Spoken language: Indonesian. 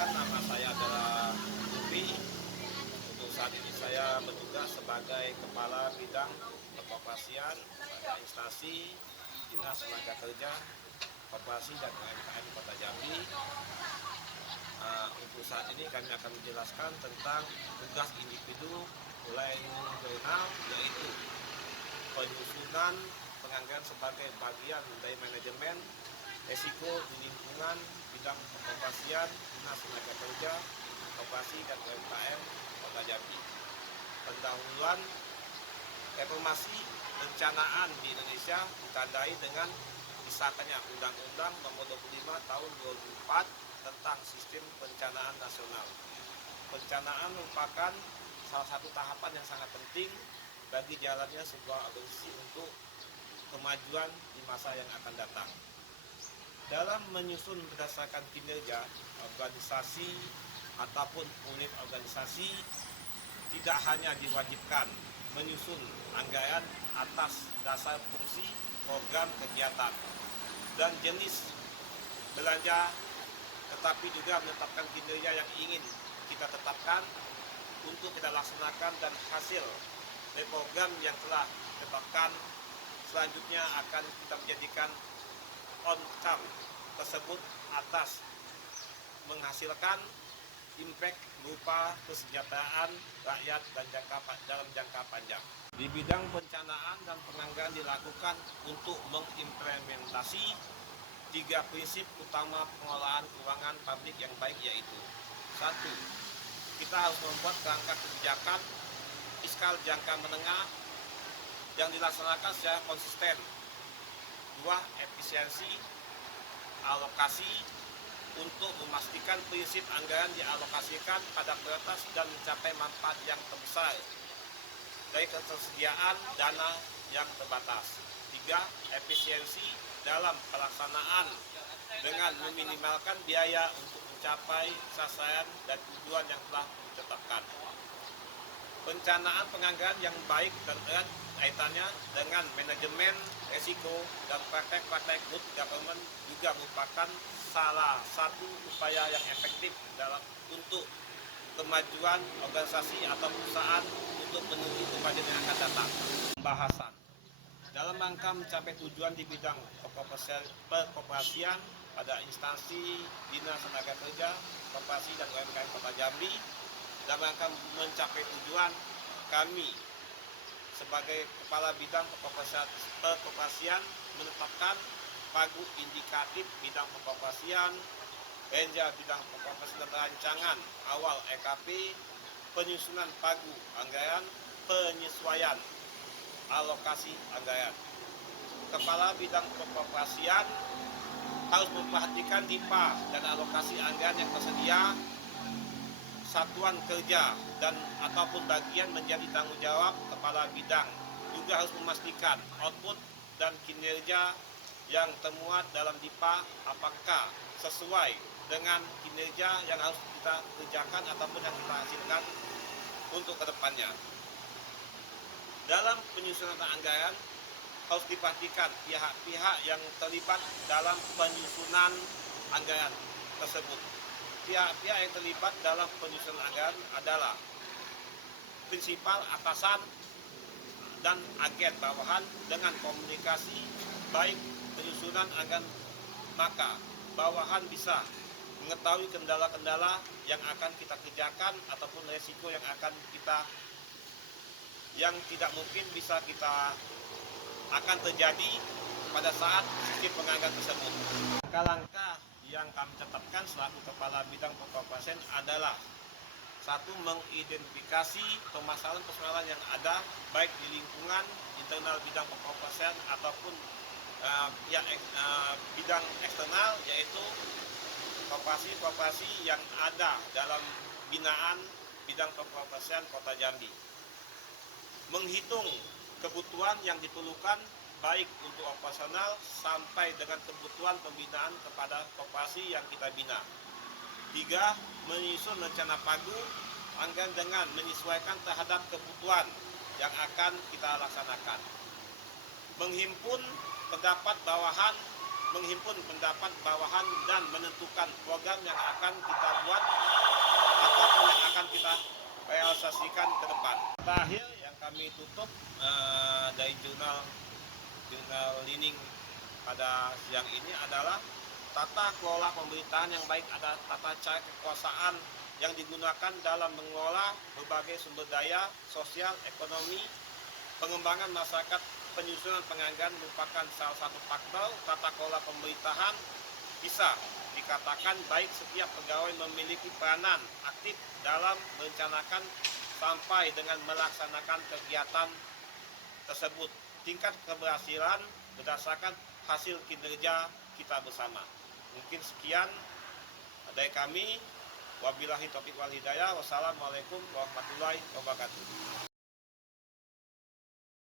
Perkenalkan, nama saya adalah Lutfi. Untuk saat ini saya bertugas sebagai Kepala Bidang Kekoperasian pada instansi Dinas Tenaga Kerja, Koperasi dan UMKM Kota Jambi. Untuk saat ini kami akan menjelaskan tentang tugas individu mulai internal, yaitu penyusunan penganggaran sebagai bagian dari manajemen risiko di lingkungan bidang kekoperasian Dinas Tenaga Kerja, Koperasi dan UMKM Kota Jambi. Pendahuluan reformasi perencanaan di Indonesia ditandai dengan disahkannya Undang-Undang Nomor 25 Tahun 2004 tentang Sistem Perencanaan Nasional. Perencanaan merupakan salah satu tahapan yang sangat penting bagi jalannya sebuah organisasi untuk kemajuan di masa yang akan datang. Dalam menyusun berdasarkan kinerja organisasi ataupun unit organisasi, tidak hanya diwajibkan menyusun anggaran atas dasar fungsi, program kegiatan, dan jenis belanja, tetapi juga menetapkan kinerja yang ingin kita tetapkan untuk kita laksanakan, dan hasil dari program yang telah ditetapkan selanjutnya akan kita menjadikan outcome tersebut atas menghasilkan impact berupa kesejahteraan rakyat dan dalam jangka panjang. Di bidang perencanaan dan penganggaran dilakukan untuk mengimplementasi 3 prinsip utama pengelolaan keuangan publik yang baik, yaitu 1. Kita harus membuat kerangka kebijakan fiskal jangka menengah yang dilaksanakan secara konsisten. 2. Efisiensi alokasi untuk memastikan prinsip anggaran dialokasikan pada prioritas dan mencapai manfaat yang terbesar dari ketersediaan dana yang terbatas. 3. Efisiensi dalam pelaksanaan dengan meminimalkan biaya untuk mencapai sasaran dan tujuan yang telah ditetapkan. Perencanaan penganggaran yang baik dan erat kaitannya dengan manajemen risiko dan praktek-praktek good government juga merupakan salah satu upaya yang efektif untuk kemajuan organisasi atau perusahaan untuk menuju kemajuan yang akan datang. Pembahasan dalam rangka mencapai tujuan di bidang perkoperasian pada instansi Dinas Tenaga Kerja, Koperasi dan UMKM Kota Jambi. Dalam rangka mencapai tujuan, kami sebagai Kepala Bidang Perkoperasian menetapkan pagu indikatif bidang perkoperasian, renja bidang perkoperasian dan rancangan awal EKP, penyusunan pagu anggaran, penyesuaian alokasi anggaran. Kepala Bidang Perkoperasian harus memperhatikan DIPA dan alokasi anggaran yang tersedia satuan kerja dan ataupun bagian menjadi tanggung jawab kepala bidang. Juga harus memastikan output dan kinerja yang termuat dalam DIPA apakah sesuai dengan kinerja yang harus kita kerjakan ataupun yang kita hasilkan untuk kedepannya. Dalam penyusunan anggaran harus diperhatikan pihak-pihak yang terlibat dalam penyusunan anggaran tersebut. Pihak-pihak yang terlibat dalam penyusunan anggaran adalah prinsipal atasan dan agen bawahan. Dengan komunikasi baik penyusunan anggaran, maka bawahan bisa mengetahui kendala-kendala yang akan kita kerjakan ataupun resiko yang tidak mungkin bisa kita akan terjadi pada saat sistem penganggaran tersebut. Langkah-langkah yang kami tetapkan selaku Kepala Bidang Perkoperasian adalah 1. Mengidentifikasi permasalahan-permasalahan yang ada baik di lingkungan internal bidang perkoperasian ataupun bidang eksternal, yaitu koperasi-koperasi yang ada dalam binaan bidang perkoperasian Kota Jambi. Menghitung kebutuhan yang diperlukan baik untuk operasional sampai dengan kebutuhan pembinaan kepada koperasi yang kita bina. 3. Menyusun rencana pagu anggaran dengan menyesuaikan terhadap kebutuhan yang akan kita laksanakan. Menghimpun pendapat bawahan menghimpun pendapat bawahan dan menentukan program yang akan kita buat ataupun yang akan kita realisasikan ke depan. Terakhir yang kami tutup dari jurnal Lining pada siang ini adalah tata kelola pemerintahan yang baik, ada tata cara kekuasaan yang digunakan dalam mengelola berbagai sumber daya sosial, ekonomi, pengembangan masyarakat. Penyusunan penganggaran merupakan salah satu faktor tata kelola pemerintahan. Bisa dikatakan baik setiap pegawai memiliki peranan aktif dalam merencanakan sampai dengan melaksanakan kegiatan tersebut. Tingkat keberhasilan berdasarkan hasil kinerja kita bersama. Mungkin sekian dari kami. Wabillahi taufiq wal hidayah. Wassalamualaikum warahmatullahi wabarakatuh.